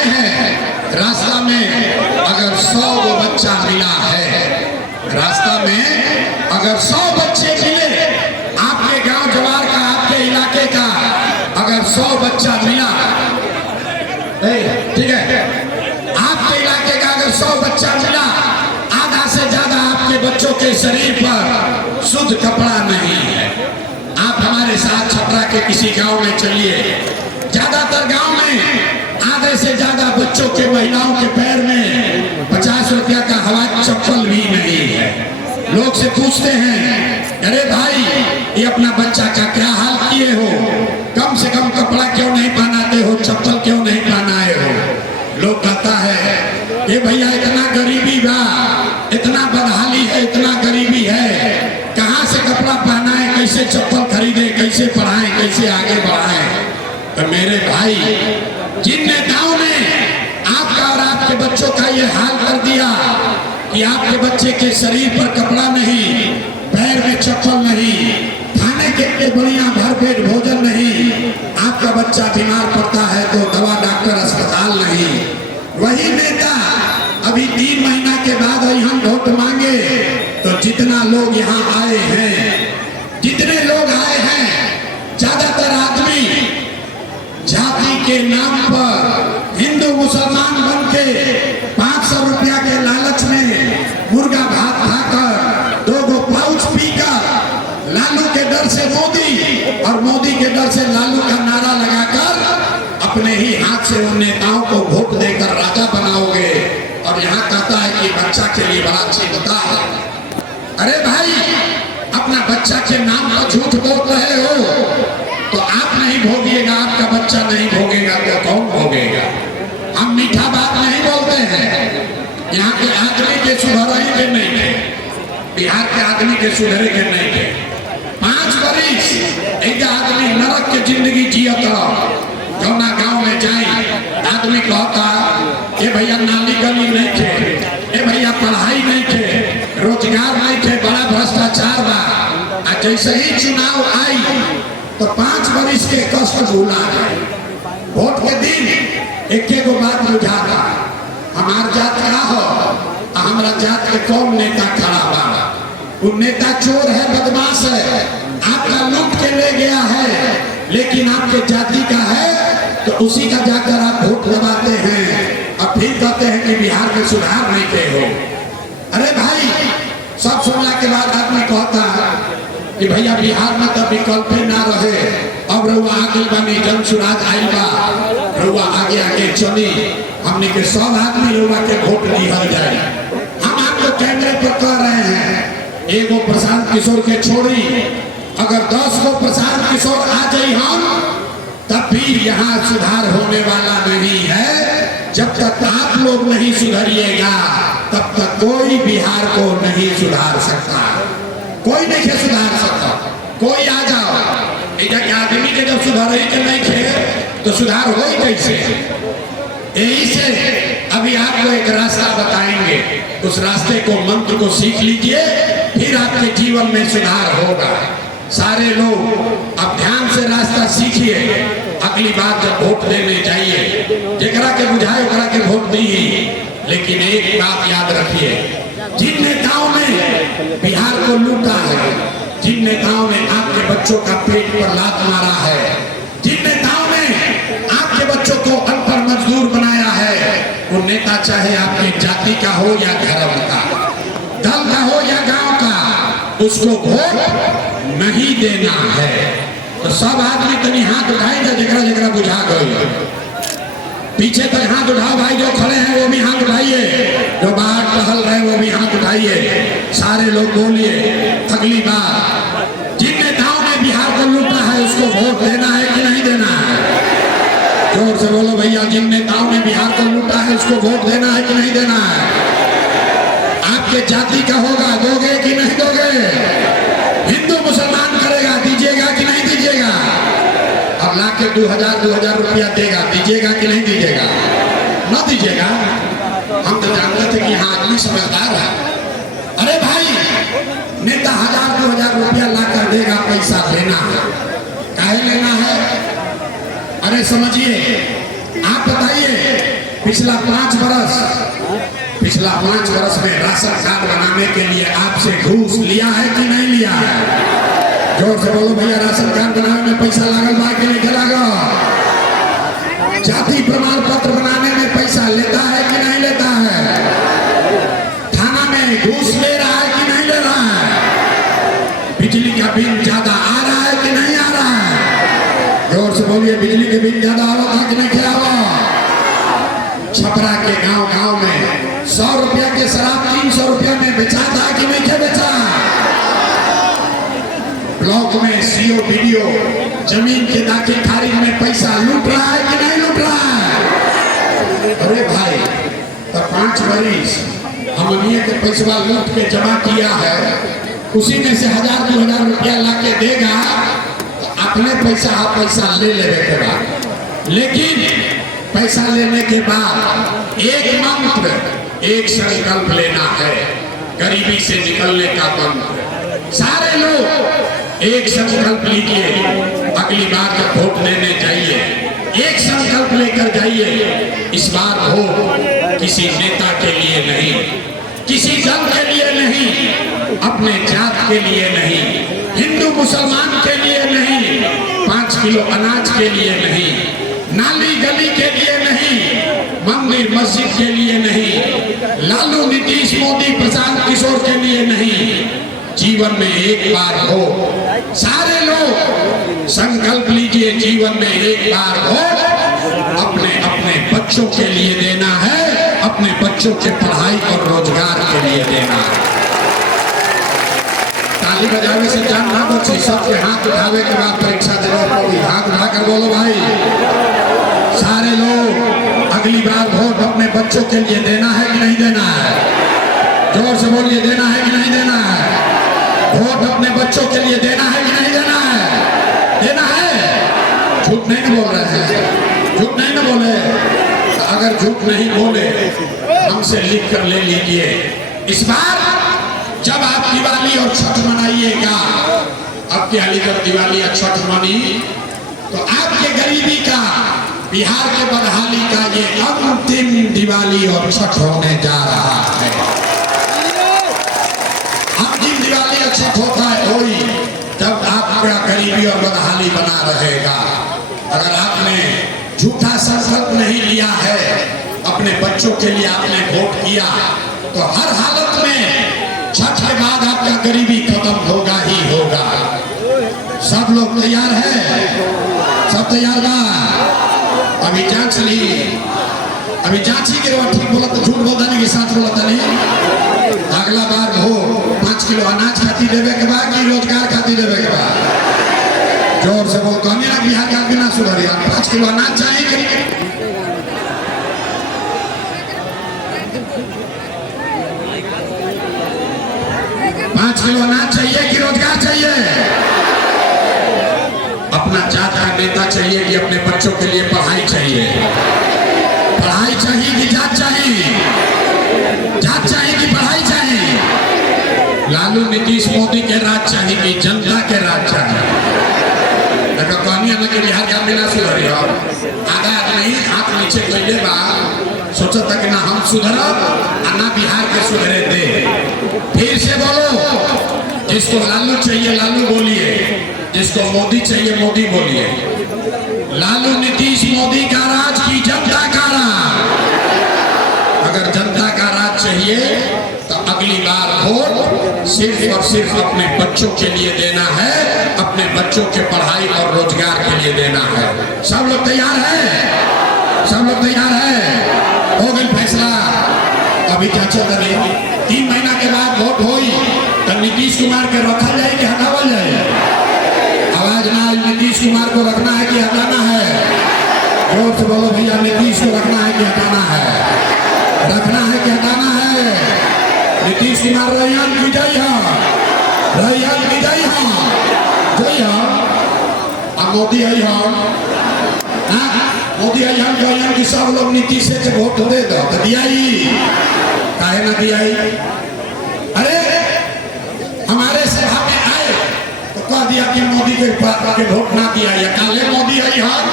आए हैं, रास्ता में अगर 100 वो बच्चा मिला है, रास्ता में अगर 100 बच्चे मिले, आपके गांव जवार का, आपके इलाके का अगर 100 बच्चा मिला, ठीक है, आपके इलाके का अगर 100 बच्चा मिला, आधा से ज्यादा आपके बच्चों के शरीर पर शुद्ध कपड़ा नहीं है। आप हमारे साथ छपरा के किसी गांव में चलिए, ज्यादातर गांव में आधे से ज्यादा बच्चों के, महिलाओं के पैर में 50 रुपया का हवा चप्पल भी नहीं है। लोग से पूछते हैं, अरे भाई ये अपना बच्चा का क्या हाल किए हो, कम से कम कपड़ा क्यों नहीं पहनाते हो, चप्पल क्यों नहीं पहनाए हो। लोग कहता है कि भैया इतना गरीबी बा, इतना बदहाली है, इतना गरीबी है, कहाँ से कपड़ा पहनाए, कैसे चप्पल खरीदे, कैसे पढ़ाएं, कैसे आगे बढ़ाएं। तो मेरे भाई, जिन नेताओं ने आपका और आपके बच्चों का ये हाल कर दिया कि आपके बच्चे के शरीर पर कपड़ा नहीं, पैर में चप्पल नहीं, खाने के लिए बढ़िया भरपेट भोजन नहीं, आपका बच्चा बीमार पड़ता है तो दवा डॉक्टर अस्पताल नहीं, वही नेता अभी 3 महीना के बाद हम वोट मांगे तो जितना लोग यहाँ आए हैं, जितने लोग आए हैं, ज्यादातर आदमी जाति के नाम पर हिंदू मुसलमान बन के 500 रुपया के लालच में मुर्गा भात खाकर 2 पाउच पीकर लालू के डर से मोदी और मोदी के डर से लालू का नारा लगाकर अपने ही हाथ से उन नेताओं को वोट देकर राजा बनाओगे। और यहाँ कहता है कि बच्चा के लिए बड़ा अच्छी बता है। अरे भाई, अपना बच्चा के नाम पर झूठ बोल रहे हो तो आप नहीं भोगिएगा, आपका बच्चा नहीं भोगेगा तो कौन भोगेगा। हम मीठा बात नहीं बोलते हैं, यहाँ के आदमी के सुधरे के नहीं थे, बिहार के आदमी के सुधरे के नहीं थे। 5 वर्ष एक आदमी नरक की जिंदगी जियत रहो, जौना गांव में जाए आदमी कहता कि भैया नाली गली नहीं थे, भैया पढ़ाई नहीं थे, रोजगार नहीं थे, बड़ा भ्रष्टाचार बा। जैसे ही चुनाव आई तो 5 वर्ष के कष्ट भूला गए। वोट के दिन एक बात बुझाता, हमार जात का हो, हमारा जात के कौन नेता खड़ा बा, वो नेता चोर है, बदमाश है, आपका लूट के ले गया है, लेकिन आपके जाति का है तो उसी का जाकर आप वोट लगाते हैं और फिर कहते हैं कि बिहार में सुधार नहीं के हो। अरे भाई, सब सुनने के बाद आदमी कहता है कि भैया बिहार में तो विकल्प ना रहे, अब रउआ आगे बनी, जन सुराज आई बा, रउआ आगे आगे चली, हमने के सब आदमी रउआ के वोट दिया जाए। हम आपको कैमरे पर कह रहे हैं, एगो प्रशांत किशोर के छोड़ी अगर 10 को प्रशांत किशोर आ जाए हम, तब भी यहाँ सुधार होने वाला नहीं है। जब तक आप लोग नहीं सुधरिएगा तब तक कोई बिहार को नहीं सुधार सकता, कोई नहीं सुधार सकता। कोई आ जाओ, इधर आदमी के जब सुधार ही के नहीं थे तो सुधार हो ही कैसे। यही से अभी आपको एक रास्ता बताएंगे, उस रास्ते को, मंत्र को सीख लीजिए, फिर आपके जीवन में सुधार होगा। सारे लोग अब ध्यान से रास्ता सीखिए, अगली बार जब वोट देने जाइए, जेकरा के बुझाए ओकरा के वोट दी। लेकिन एक बात याद रखिए, जिन नेताओं ने बिहार को लूटा है, जिन नेताओं ने आपके बच्चों का पेट पर लात मारा है, जिन नेताओं ने आपके बच्चों को अनपढ़ मजदूर बनाया है, वो नेता चाहे आपकी जाति का हो या धर्म का, दल का हो या गांव का, उसको वोट नहीं देना है। तो सब आदमी तनी हाथ उठाएगा, जगह जगह बुझा गए, पीछे तक हाथ उठाओ भाई, जो खड़े हैं वो भी हाथ उठाइए, जो बाहर टहल रहे वो भी हाथ उठाइए, सारे लोग बोलिए। अगली बार जिन नेताओं ने बिहार को लूटा है उसको वोट देना है कि नहीं देना है? जोर से बोलो भैया, जिन नेताओं ने बिहार को लूटा है उसको वोट देना है कि नहीं देना है? आपके जाति का होगा, दोगे कि नहीं दोगे? हिंदू मुसलमान करेगा, दीजिएगा कि नहीं दीजिएगा? अब लाके 2000 रुपया देगा, दीजिएगा कि नहीं दीजिएगा? ना दीजिएगा। हम तो जानते थे कि हाँ आदमी समझदार है। अरे भाई, नेता 1000-2000 रुपया लाकर देगा, पैसा लेना है, काहे लेना है? अरे समझिए, आप बताइए पिछला 5 वर्ष में राशन कार्ड बनाने के लिए आपसे घूस लिया है कि नहीं लिया है? जोर से बोलो भैया, राशन कार्ड बनाने में पैसा लागल बा कि नहीं लगा? जाति प्रमाण पत्र बनाने में पैसा लेता है कि नहीं लेता है? थाना में घूस ले रहा है कि नहीं ले रहा है? बिजली का बिल ज्यादा आ रहा है कि नहीं आ रहा है? जोर से बोलिए, बिजली के बिल ज्यादा आ रहा कि नहीं आ रहा? छपरा के गांव में 100 रुपया के शराब 300 रुपया में बेचा था कि नहीं बेचा? ब्लॉक में सीओ वीडियो जमीन के दाखिल खारिज में पैसा लूट रहा है कि नहीं लूट रहा है? अरे भाई, तो 5 बरिस हमने के पैसा लूट के जमा किया है, उसी में से 1000-2000 रुपया ला के देगा, अपने पैसा ले लेने के बाद, लेकिन पैसा लेने के बाद एक मंत्र, एक संकल्प लेना है, गरीबी से निकलने का मंत्र। सारे लोग एक संकल्प लीजिए, अगली बार जब वोट देने जाइए एक संकल्प लेकर जाइए। इस बार वोट किसी नेता के लिए नहीं, किसी दल के लिए नहीं, अपने जात के लिए नहीं, हिंदू मुसलमान के लिए नहीं, 5 किलो अनाज के लिए नहीं, नाली गली के लिए नहीं, मंदिर मस्जिद के लिए नहीं, लालू नीतीश मोदी प्रशांत किशोर के लिए नहीं, जीवन में एक बार हो। सारे लोग संकल्प लीजिए, जीवन में एक बार हो, अपने अपने बच्चों के लिए देना है, अपने बच्चों के पढ़ाई और रोजगार के लिए देना है। ताली बजाने से जान ना बची, सबके हाथ उठावे के बाद परीक्षा देने पड़ी। हाथ उठाकर बोलो भाई, सारे लोग अगली बार वोट अपने बच्चों के लिए देना है कि नहीं देना है? जोर से बोलिए, देना है कि नहीं देना है? वोट अपने बच्चों के लिए देना है कि नहीं देना है? देना है। झूठ नहीं बोल रहे हैं, झूठ नहीं ना बोले। अगर झूठ नहीं बोले हमसे लिख कर ले लीजिए। इस बार जब आप दिवाली और छठ मनाइएगा, आपके अलीगढ़ दिवाली और छठ मनी, तो आपके गरीबी का, बिहार के बदहाली का ये अंतिम दिवाली और छठ होने जा रहा है। अंतिम दिवाली और छठ होता है वही जब आपका गरीबी और बदहाली बना रहेगा। अगर आपने झूठा संकल्प नहीं लिया है, अपने बच्चों के लिए आपने वोट किया, तो हर हालत में छठ के बाद आपका गरीबी खत्म होगा ही होगा। सब लोग तैयार है? सब तैयार बा? अभी जांच ली, अभी जांची के बाद ठीक बोला तो झूठ बोलता नहीं, साथ बोलता नहीं। अगला बार हो 5 किलो अनाज खाती देवे के बाद कि रोजगार खाती देवे के बाद? जोर से बोल, कहने ना बिहार का बिना सुधरिया 5 किलो अनाज चाहिए। 5 किलो अनाज चाहिए कि रोजगार चाहिए? अपना जात का नेता चाहिए कि अपने बच्चों के लिए पढ़ाई चाहिए? पढ़ाई चाहिए कि जात चाहिए? जात चाहिए कि पढ़ाई चाहिए? लालू नीतीश मोदी के राज चाहिए कि जनता के राज चाहिए? कहनी ना कि बिहार का बिना सुधरी हो, आधा नहीं हाथ नीचे कैले बा, सोचा था कि ना हम सुधरब ना बिहार के सुधरे दे। फिर से बोलो, जिसको लालू चाहिए लालू बोलिए, जिसको मोदी चाहिए मोदी बोलिए। लालू नीतीश मोदी का राज की जनता का राज? अगर जनता का राज चाहिए तो अगली बार वोट सिर्फ और सिर्फ अपने बच्चों के लिए देना है, अपने बच्चों के पढ़ाई और रोजगार के लिए देना है। सब लोग तैयार है? सब लोग तैयार है? हो गई फैसला। अभी क्या चल रही, 3 महीना के बाद वोट होई तो नीतीश कुमार के रखा जाए कि हटावा जाए? आवाज ना, नीतीश कुमार को रखना है कि हटाना है? जोर से बोलो भैया, नीतीश को रखना है कि हटाना है? रखना है कि हटाना है? नीतीश कुमार रैयान विजय है, रैयान विजय है, जय है। अब मोदी आई हम, मोदी आई हम जयन की सब लोग नीतीश से वोट दे दो तो दिया ही, काहे ना दिया ही? अरे हमारे सभा में आए तो कह दिया कि मोदी के वोट ना दिया, या काले मोदी आई हम